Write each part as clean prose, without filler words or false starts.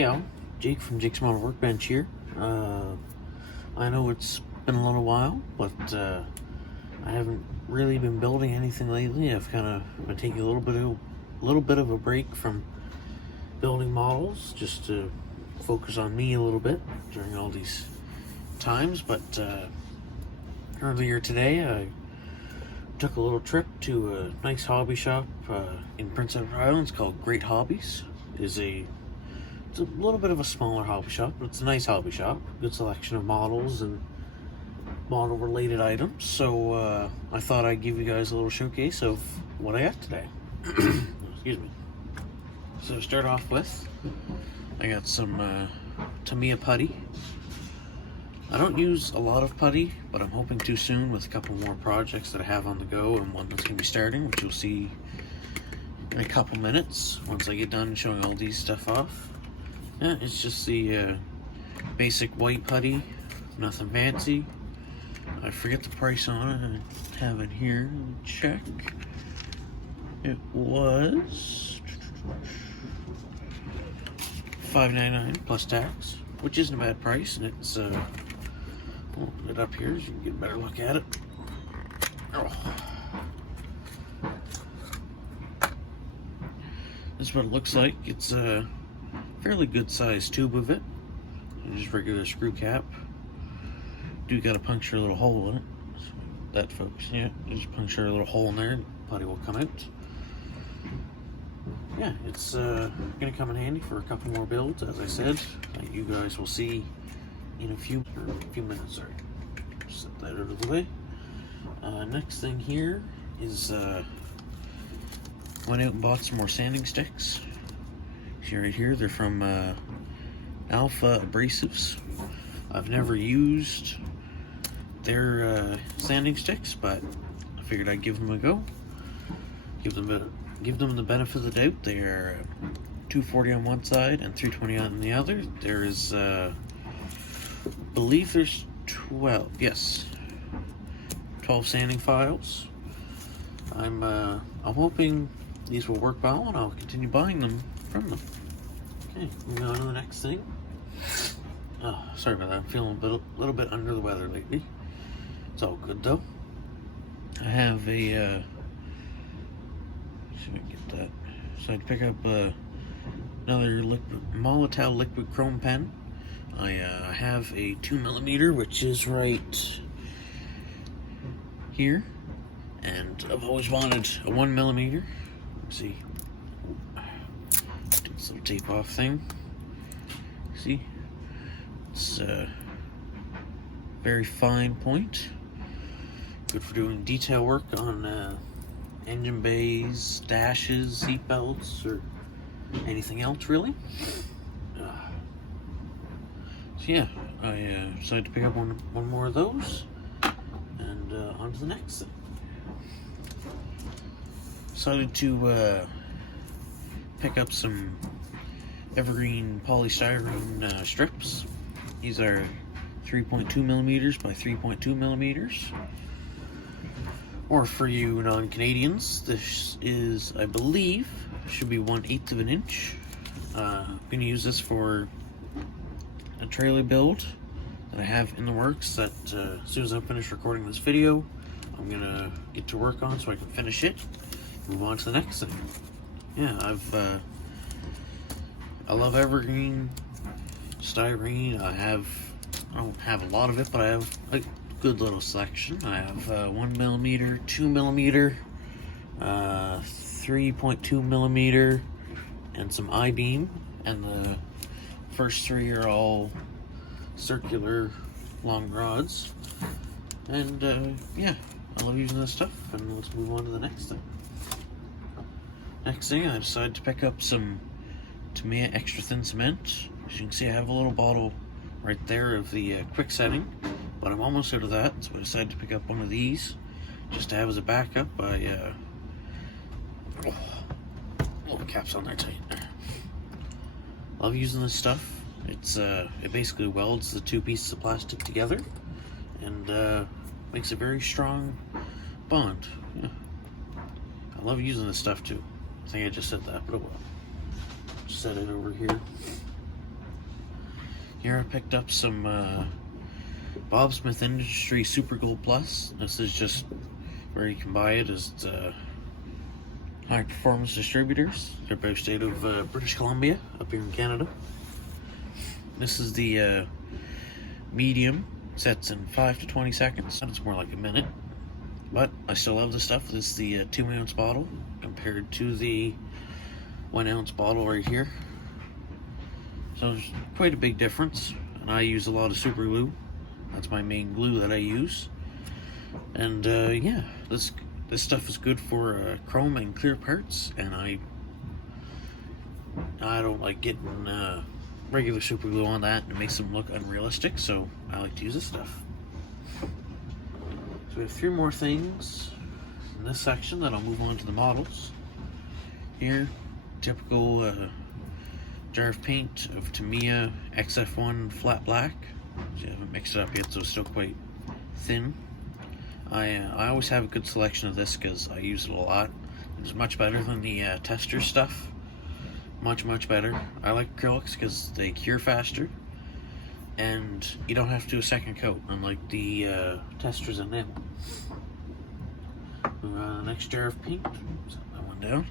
Hey all, Jake from Jake's Model Workbench here. I know it's been a little while, but I haven't really been building anything lately. I've kind of been taking a little bit of a break from building models, just to focus on me a little bit during all these times. But earlier today, I took a little trip to a nice hobby shop in Prince Edward Island. It's called Great Hobbies. It's a little bit of a smaller hobby shop, but it's a nice hobby shop. Good selection of models and model related items. So I thought I'd give you guys a little showcase of what I got today. Excuse me. So to start off with, I got some Tamiya Putty. I don't use a lot of putty, but I'm hoping to soon with a couple more projects that I have on the go, and one that's going to be starting, which you'll see in a couple minutes once I get done showing all these stuff off. Yeah, it's just the basic white putty, nothing fancy. I forget the price on it. I have it here. Let me check. It was $5.99 plus tax, which isn't a bad price, and it's I'll open it up here so you can get a better look at it. Oh. This is what it looks like. It's a fairly good sized tube of it. Just regular screw cap. Do got to puncture a little hole in it. So that, folks, yeah, just puncture a little hole in there and putty will come out. Yeah, it's gonna come in handy for a couple more builds, as I said. You guys will see in a few minutes. Sorry, set that out of the way. Next thing here is went out and bought some more sanding sticks. See right here, they're from Alpha Abrasives. I've never used their sanding sticks, but I figured I'd give them a go. Give them the benefit of the doubt. They are 240 on one side and 320 on the other. There's, I believe there's 12 sanding files. I'm hoping these will work well, and I'll continue buying them from them. Okay, moving on to the next thing. Oh, sorry about that. I'm feeling a little bit under the weather lately. It's all good though. I have a see if I can get that. So I'd pick up another Molotow liquid chrome pen. I have a 2mm, which is right here, and I've always wanted a 1mm. Let's see. Do this little tape off thing. See? It's a very fine point. Good for doing detail work on engine bays, dashes, seat belts, or anything else really. So yeah, I decided to pick up one more of those, and on to the next thing. Decided to pick up some Evergreen polystyrene strips. These are 3.2mm by 3.2mm. Or for you non-Canadians, this is, I believe, should be 1/8 of an inch. I'm going to use this for a trailer build that I have in the works that as soon as I'm finished recording this video, I'm going to get to work on so I can finish it. Move on to the next thing. Yeah, I love Evergreen styrene. I don't have a lot of it, but I have a good little selection. I have 1mm, 2mm, 3.2mm, and some I-beam, and the first three are all circular long rods. And yeah, I love using this stuff, and let's move on to the next thing. Next thing, I decided to pick up some Tamiya extra thin cement. As you can see, I have a little bottle right there of the quick setting, but I'm almost out of that, so I decided to pick up one of these just to have as a backup. Oh, the cap's on there tight. Love using this stuff. It basically welds the two pieces of plastic together and makes a very strong bond. Yeah. I love using this stuff too. I think I just said that, but it will. Set it over here. Here I picked up some Bob Smith Industry Super Gold Plus. This is just where you can buy it as high performance distributors. They're based out of British Columbia up here in Canada. This is the medium, sets in 5 to 20 seconds. It's more like a minute, but I still love this stuff. This is the 2-ounce bottle compared to the 1-ounce bottle right here. So there's quite a big difference, and I use a lot of super glue. That's my main glue that I use. And yeah, this stuff is good for chrome and clear parts, and I don't like getting regular super glue on that. It makes them look unrealistic, so I like to use this stuff. So we have 3 more things in this section, then I'll move on to the models. Here, typical jar of paint of Tamiya XF1 flat black. So I haven't mixed it up yet, so it's still quite thin. I always have a good selection of this because I use it a lot. It's much better than the tester stuff. Much better. I like acrylics because they cure faster, and you don't have to do a second coat, unlike the testers and them. Move on to the next jar of paint. Set that one down.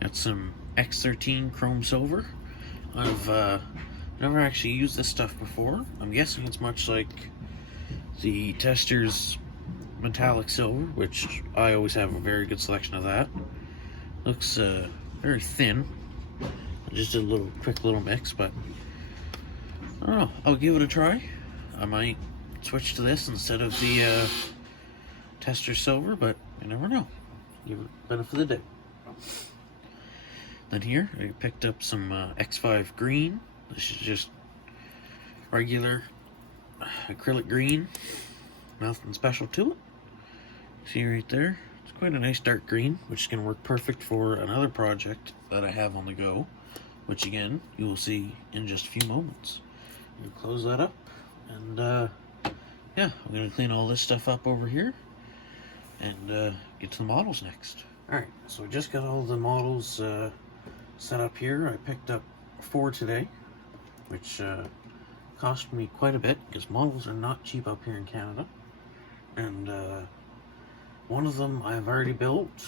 Got some X13 chrome silver. I've never actually used this stuff before. I'm guessing it's much like the tester's metallic silver, which I always have a very good selection of that. Looks very thin. I just did a quick little mix, but I don't know. I'll give it a try. I might switch to this instead of the tester silver, but you never know. Give it the benefit of the doubt. Then here, I picked up some X5 green. This is just regular acrylic green. Nothing special to it. See right there? It's quite a nice dark green, which is going to work perfect for another project that I have on the go, which again, you will see in just a few moments. I'm going to close that up, and yeah, I'm going to clean all this stuff up over here, and get to the models next. Alright, so I just got all the models set up here. I picked up 4 today, which cost me quite a bit, because models are not cheap up here in Canada. And one of them I've already built,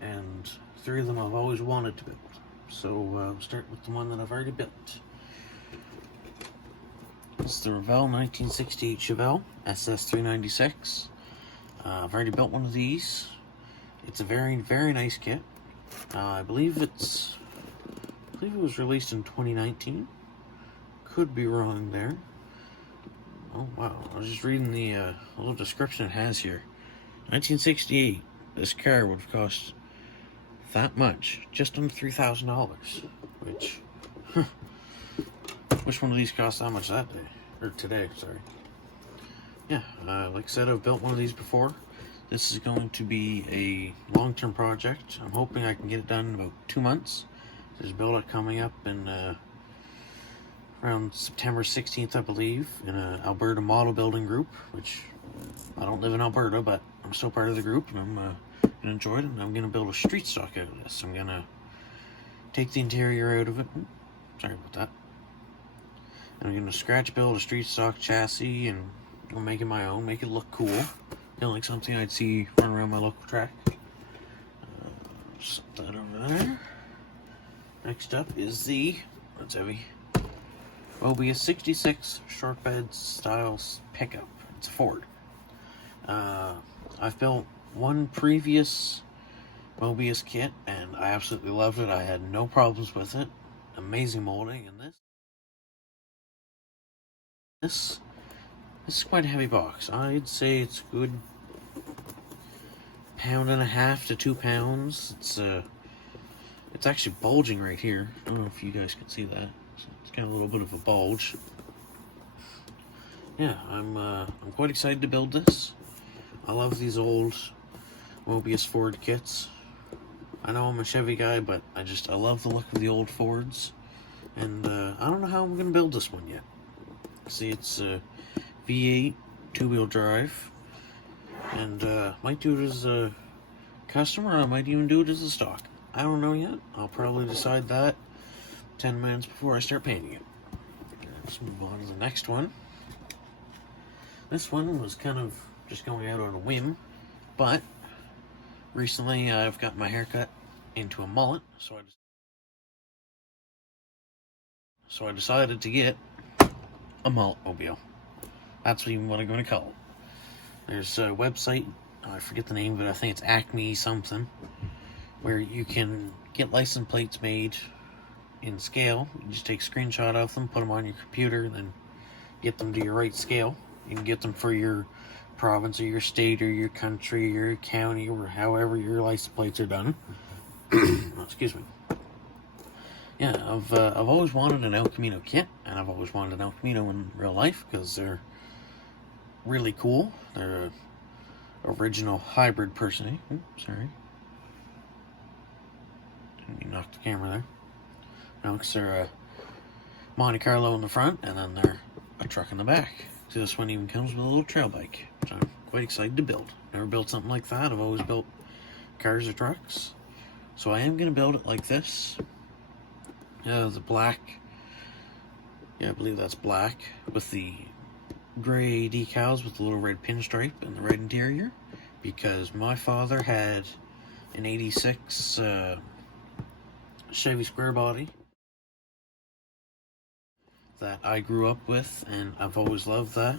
and 3 of them I've always wanted to build. So we'll start with the one that I've already built. It's the Revell 1968 Chevelle SS396. I've already built one of these. It's a very nice kit. I believe it was released in 2019. Could be wrong there. Oh wow, I was just reading the little description it has here. 1968, this car would have cost that much, just under $3,000, which, which one of these cost that much that day? Or today, sorry. Yeah, like I said, I've built one of these before. This is going to be a long-term project. I'm hoping I can get it done in about 2 months. There's a build-up coming up in around September 16th, I believe, in an Alberta model building group, which I don't live in Alberta, but I'm still part of the group, and I'm going to enjoy it, and I'm going to build a street stock out of this. I'm going to take the interior out of it. Sorry about that. And I'm going to scratch build a street stock chassis, and I'll make it my own, make it look cool. Like something I'd see run around my local track. Set that over there. Next up is the, that's heavy, Mobius 66 short bed style pickup. It's a Ford. I've built one previous Mobius kit, and I absolutely loved it. I had no problems with it. Amazing molding, and this is quite a heavy box. I'd say it's a good 1.5 to 2 pounds. It's actually bulging right here. I don't know if you guys can see that. It's got a little bit of a bulge. Yeah, I'm quite excited to build this. I love these old Mobius Ford kits. I know I'm a Chevy guy, but I love the look of the old Fords. And I don't know how I'm gonna build this one yet. See, it's V8 2-wheel drive, and might do it as a custom, or I might even do it as a stock. I don't know yet. I'll probably decide that 10 minutes before I start painting it. let's move on to the next one. This one was kind of just going out on a whim, but recently I've got my haircut into a mullet, so I decided to get a mullet-mobile. That's even what I'm going to call it. There's a website, I forget the name, but I think it's Acme something, where you can get license plates made in scale. You just take a screenshot of them, put them on your computer, and then get them to your right scale. You can get them for your province or your state or your country or your county or however your license plates are done. Oh, excuse me. Yeah, I've always wanted an El Camino kit, and I've always wanted an El Camino in real life because they're really cool. They're a original hybrid person. Oops, sorry. Didn't mean to knock the camera there. No, because they're a Monte Carlo in the front, and then they're a truck in the back. So this one even comes with a little trail bike, which I'm quite excited to build. Never built something like that. I've always built cars or trucks. So I am going to build it like this. The black, I believe that's black, with the gray decals with the little red pinstripe and the red interior, because my father had an 86 Chevy square body that I grew up with, and I've always loved that.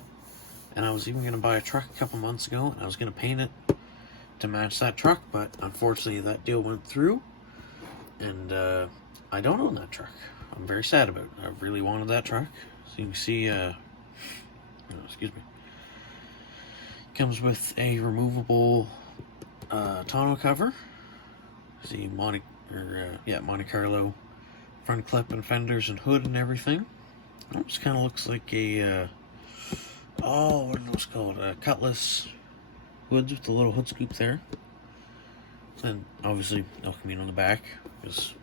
And I was even going to buy a truck a couple months ago, and I was going to paint it to match that truck, but unfortunately that deal went through, and I don't own that truck. I'm very sad about it. I really wanted that truck. So you can see, excuse me, comes with a removable tonneau cover. See Monte Carlo front clip and fenders and hood and everything. It just kind of looks like a what are those called? Cutlass hoods with the little hood scoop there. And obviously El Camino on the back because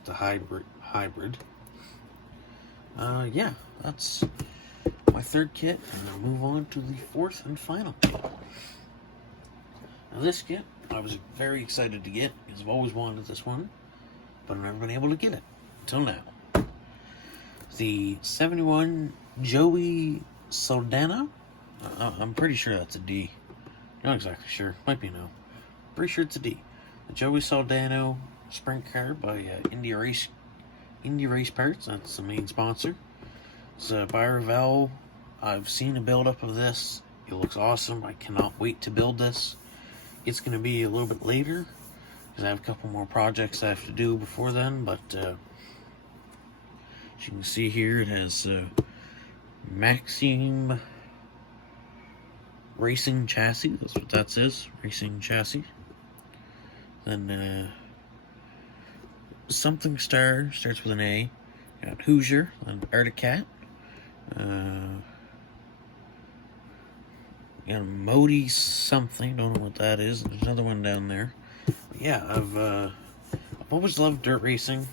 it's a hybrid. Yeah, that's my third kit, and then move on to the fourth and final kit. Now this kit I was very excited to get because I've always wanted this one, but I've never been able to get it until now. The 71 Joey Saldana. I'm pretty sure that's a D. Not exactly sure. Might be no. Pretty sure it's a D. The Joey Saldana sprint car by Indy Race Parts. That's the main sponsor. It's by Ravel. I've seen a build-up of this. It looks awesome. I cannot wait to build this. It's going to be a little bit later because I have a couple more projects I have to do before then, but as you can see here, it has Maxime Racing Chassis. That's what that says, Racing Chassis. Then Something Star starts with an A. Got Hoosier, then Arctic Cat. Got a Modi something, don't know what that is. There's another one down there. But yeah, I've always loved dirt racing.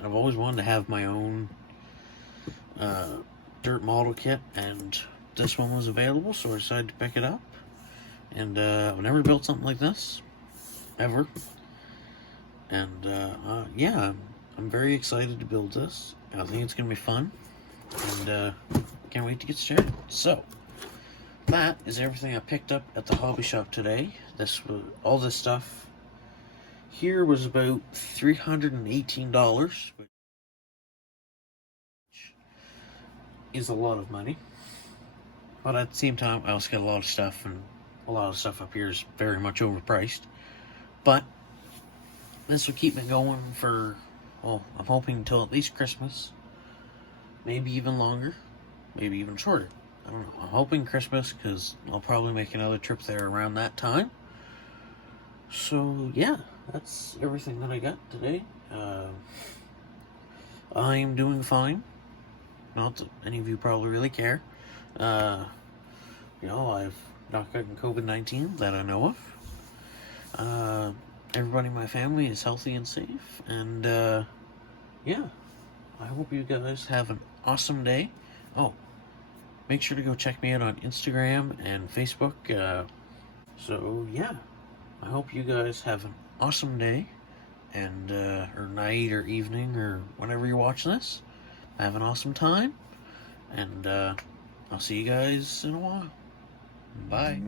I've always wanted to have my own dirt model kit, and this one was available, so I decided to pick it up. And I've never built something like this, ever. And yeah, I'm very excited to build this. I think it's going to be fun, and can't wait to get started. So, that is everything I picked up at the hobby shop today. All this stuff here was about $318, which is a lot of money. But at the same time, I also got a lot of stuff, and a lot of stuff up here is very much overpriced. But this will keep me going for, well, I'm hoping until at least Christmas. Maybe even longer. Maybe even shorter. I don't know. I'm hoping Christmas because I'll probably make another trip there around that time. So, yeah. That's everything that I got today. I'm doing fine. Not that any of you probably really care. You know, I've not gotten COVID-19 that I know of. Everybody in my family is healthy and safe. And, yeah. I hope you guys have an awesome day. Oh, make sure to go check me out on Instagram and Facebook. So, yeah. I hope you guys have an awesome day. And, or night or evening or whenever you're watching this. Have an awesome time. And I'll see you guys in a while. Bye.